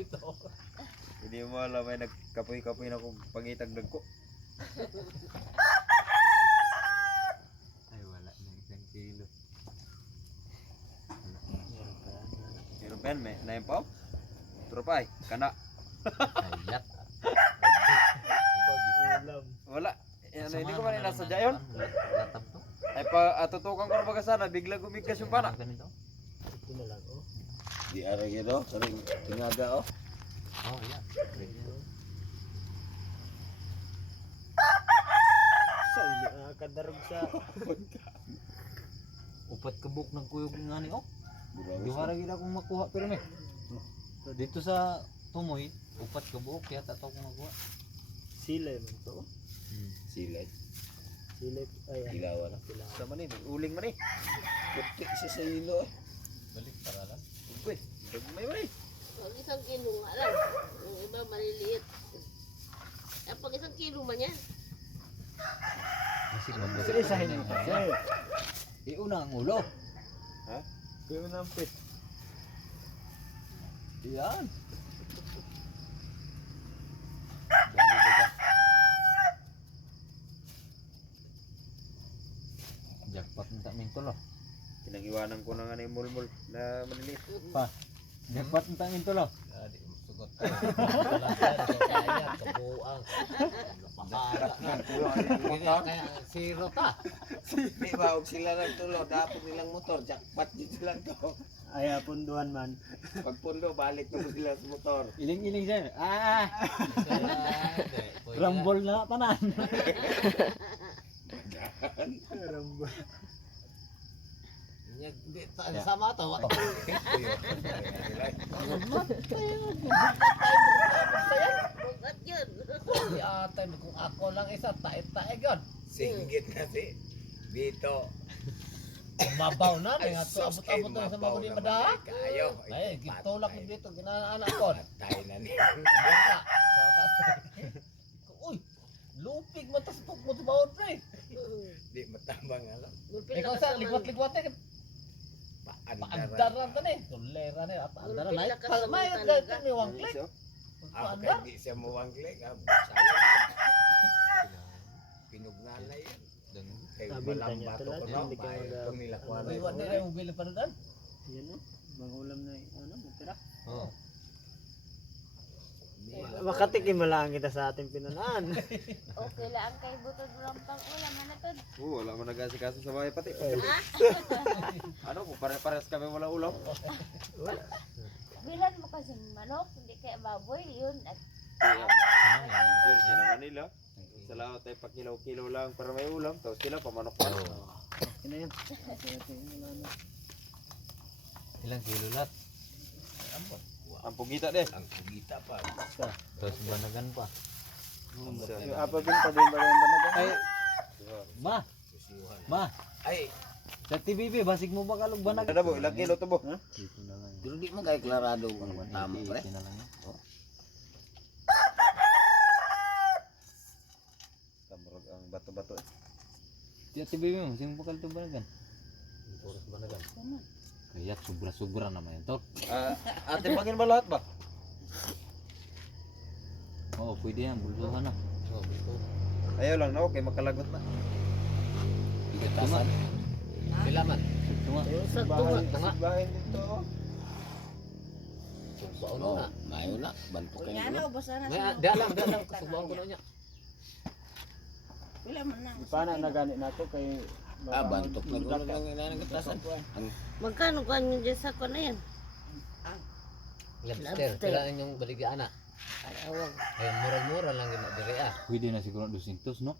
bito. Hindi mo alam may nagkapoy-kapoy na kung pangitag nagko. Ay wala na 1 kilo. Meron pa yan, may naimpaw. Tropay, kana. Ayat. Ulam. Wala. Ano, hindi ko man nasadya yun. Latap to. Ay pa atutukan ko na baga sana, bigla gumigkas yung pana. Ganito. Ito na lang, oh. Di ara gino, saring tingaga oh. Oh, yeah. Sa ili kadarog sa Upat ka buk ng kuyog nga ni oh. Burawas Di wala gid akong makuha pero me. Dito sa Tumoy, upat ka buok kaya tato ko makuha. silay man to. silay. Silay ay Ilawan. Ilawan. Sa man eh, may uling man eh. Puti siya sa ilo. Balik para lang. Uy, may man eh. Pag 1 kilo nga lang. Yung iba maliliit. Pag 1 kilo man yan. Masig Sa isahin mo kasi. Iuna ang ulo. Ha? Kuya mo nampit. Yan. Jackpot ng taming tulo. Pinag-iwanan ko na nga na yung mulmul na maliliit. Pa. Jackpot ng taming tulo. Di sugot ka. Wala kaya kabuang. Napakala na. Kaya zero ta. Di ba og sila lang tulo, dapat nilang motor, jackpot dito lang to. Ay punduan man. Pagpundo balik na sila sa motor. Iling-iling siya. Ah! Pwede na. Rumble na tanan. Rambol. Di sama to. Bukat yun. Di atay kung ako lang isa tae-tae gud. Singgit na si Bito. Mabaw na nga to abot-abot na sa mga di madaha. Kayo. Ay, gitulak ko dito ginaanak ko. Tayo na ni. Bangka. Uy, lupig man tas pugmo sa bawod pre. Di matambang alam. Ikaw sa likwat-likwat eh. Paandaran. Paandaran ta ni. Tulera ni at andaran Lupig ay. na kasama Mayad talaga. ka ni wang click. Ako Paandar. kaya di siya muwangklik. Sayang. Pinugnalay yan. Kay Nabinta niya malambato to ko lang, no. hindi ka Bahay mag- itong nilakuan Uy, wala na yung bili pa doon. Yan oh. Mga ulam na ano, matira. Oo. Makatikim mo lang kita sa ating pinanaan. Okay lang kay butod lang pang ulam ano to. Wala mo nag-asikaso sa bahay pati. Ano kung pare-pares kami wala ulam? Bilan mo kasi manok, hindi kaya baboy yun. At Yun, sa Manila. Sa laot ay pakilaw-kilaw lang para may ulam. Tapos sila pamanok pa. Yan na yan. Wala na. Ilang kilo lahat? Ang pugita din. Ang kugita pa. Tapos banagan pa. Yung apabinta din ba yung banagan? Ay, ma, Susiuhan. ma. Ay, Sa TVB, basig mo ba kalog banagan? Ano bo, ilang kilo to bo? Dito na lang. pero di mo kay klarado kung tama pre. Dito na lang yan. Tamrog ang bato-bato. Sa TVB mo, basig mo ba kalog banagan? Puros banagan. Kaya sobra-sobra naman yan to. Ate pangin ba lahat ba? Oo, pwede yan. Bulsuhan na. Oh, gusto. Ayaw lang na, okay, makalagot na. Bigatasan. Bilaman. Tuma. Sa tunga. Tunga. Bahay dito. Subaon Oh, na. mayo na, bantukan Kuya ko. na ubasan na May dia lang subaon ko na niya. Wala man na. Paano na gani nato kay Bantok na gulo lang inanang katasan. Ang Magkano kuha nyo dyan sa kuha na yan? Lobster. Lobster. Kailangan yung baligyan na. Ay, awang. Ay, mura-mura lang yun dire ah. Pwede na siguro 200, no?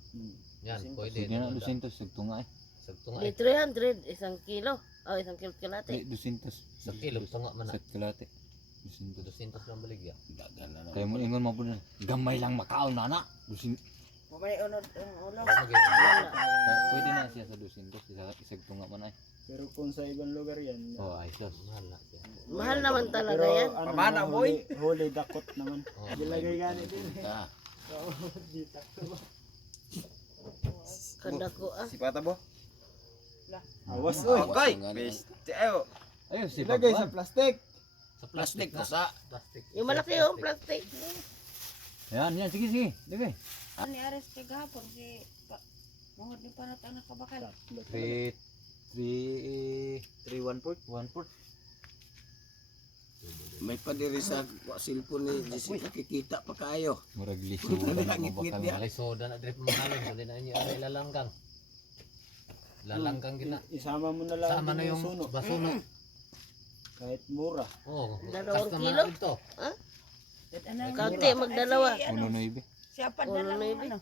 Yan, pwede. Sige na 200, sagtunga eh. Sagtunga Di eh. 300, 1 kilo. Oh, 1 kilo Ay, kalate. 200. Sa kilo, tunga man na. Sa kalate. 200. 200 lang baligya. dagan na na. Kaya mo ingon mo po na, gamay lang makaon na na. 200. May unod ang ulam. Kaya pwede na siya sa 200, isagtunga man ay. Pero kung sa ibang lugar yan. Oh, ay sus. Mahal na. Mahal naman talaga Pero yan. ano, Pamana, boy. huli dakot naman. Oh, Gilagay gani din. Ta. Di takto. Kadako ah. Si Pata bo? Awas Oy. oy. Okay, best. Ayo. Ayun, si Ilagay sa Pagwan. plastic. Sa Plastic na. kasa. Plastic. Yung malaki yung plastic. Yan, yan, sige, sige. Sige. Ano ni Ares kay gahapon si mohod ni panat ang nakabakal. 3, 3-1-4. 1-4. May padiri sa cellphone ni Jessica kikita pa kayo. Murag liso. Ngit-ngit niya. Malay soda na drip mahalin. Dali na inyo ay lalanggang. Lalanggang gina. Isama mo na lang Sama na yung suno. basuno. Kahit mura. Oo. Dalawang Kas naman kilo? na dito. Kaunti, magdalawa. Ano, Uno na ibi. siya pa Uno na lang na ibi. ano.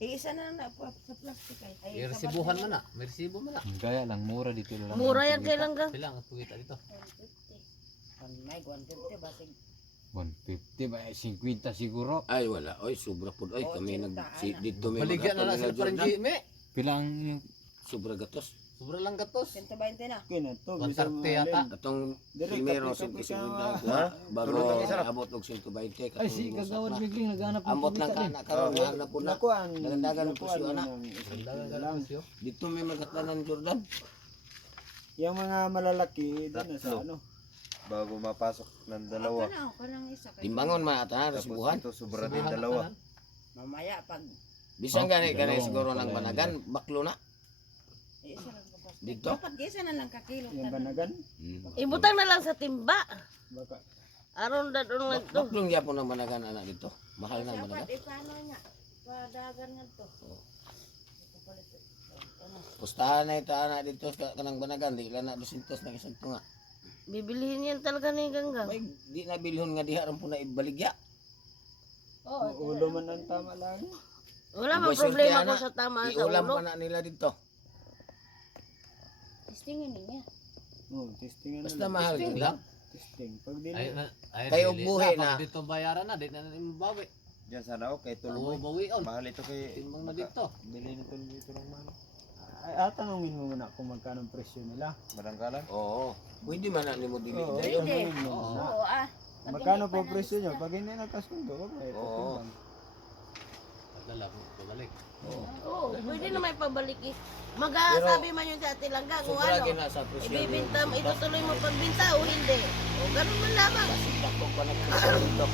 Isa na na sa plastic ay. May resibuhan man na. May resibo man na. Gaya lang, mura dito lang. Mura yan kay Langgang. Bilang ang pagkita dito. May 150 basig. 150 ba? 50 siguro. Ay wala. Oy, sobra pud. Oy, kami dito may Baligyan na lang sila parang Jimmy. Pilang yung Sobra gatos. Sobra lang gatos. 120 na. Okay na to. 130 yata. Atong Direct primero kapit-kapit 150 ka, bago Tulog ang isa na. abot og 120 ay si kagawad bigling naghanap ng Ambot lang kumita ka na karon mahal na pud na. Nakuan. Dagan-dagan ang nakuan presyo, mo anak. ng isang Dagan kilo ka lang. lang. Dito may magatanan Jordan. Yung mga malalaki, doon na sa Tatlo. ano. Bago mapasok ng dalawa. Ako kanang isa kay. Timbangon man ata Tapos resibuhan. ito sobra din Resibuhan dalawa. na Mamaya pag Bisan gani dalawang siguro pala ng yun. banagan baklo na. isa lang kapag. Dito. Dapat isa na lang ka kilo. Yung banagan. Ibutang na lang sa timba. Baka. Aron na doon lang to. Baklong gyapon ng banagan anak dito. Mahal na ang Dapat banagan. ipano niya. Padagan nga to. Pustahan na ito anak dito kanang banagan di lang na 200 na isang tunga. Bibilihin yan talaga ni Ganggang. May di na bilhon nga diha ron po na ibaligya. Ulo man ang tama lang. Wala mang Iba, problema sulti, kung ana. sa tama sa Iulam ulo. pa na nila dito. Testingin niya. Testingan na Basta lang. mahal Testing lang. lang. Testing. Pag di Ay, na. Kayo dili buhi Pag na. dito bayaran na. Di na namin bawi. Diyan sana ako kay Oo, Tuloy. bawion. Mahal ito kay Timbang na dito. Bili ni Tuloy ito ng mahal. Ay, tanongin mo muna kung magkano ang presyo nila. Madangkalan. Oo. Pwede man na nimo dili Oo, dayon. tanongin mo muna. Oo ah. Pag Magkano hindi po pa presyo nyo? na-lista. Pag hindi nagkasundo, okay. Oo. Patimbang. Pagdala mo, pabalik. Oo, pwede na may pabalik eh. Mag-aasabi man yun sa ating Langgang kung Sobra ano. gina sa presyo. Ibibinta, itutuloy mo pagbinta o hindi. O ganun man lamang. Kasi dako pa na presyo dito.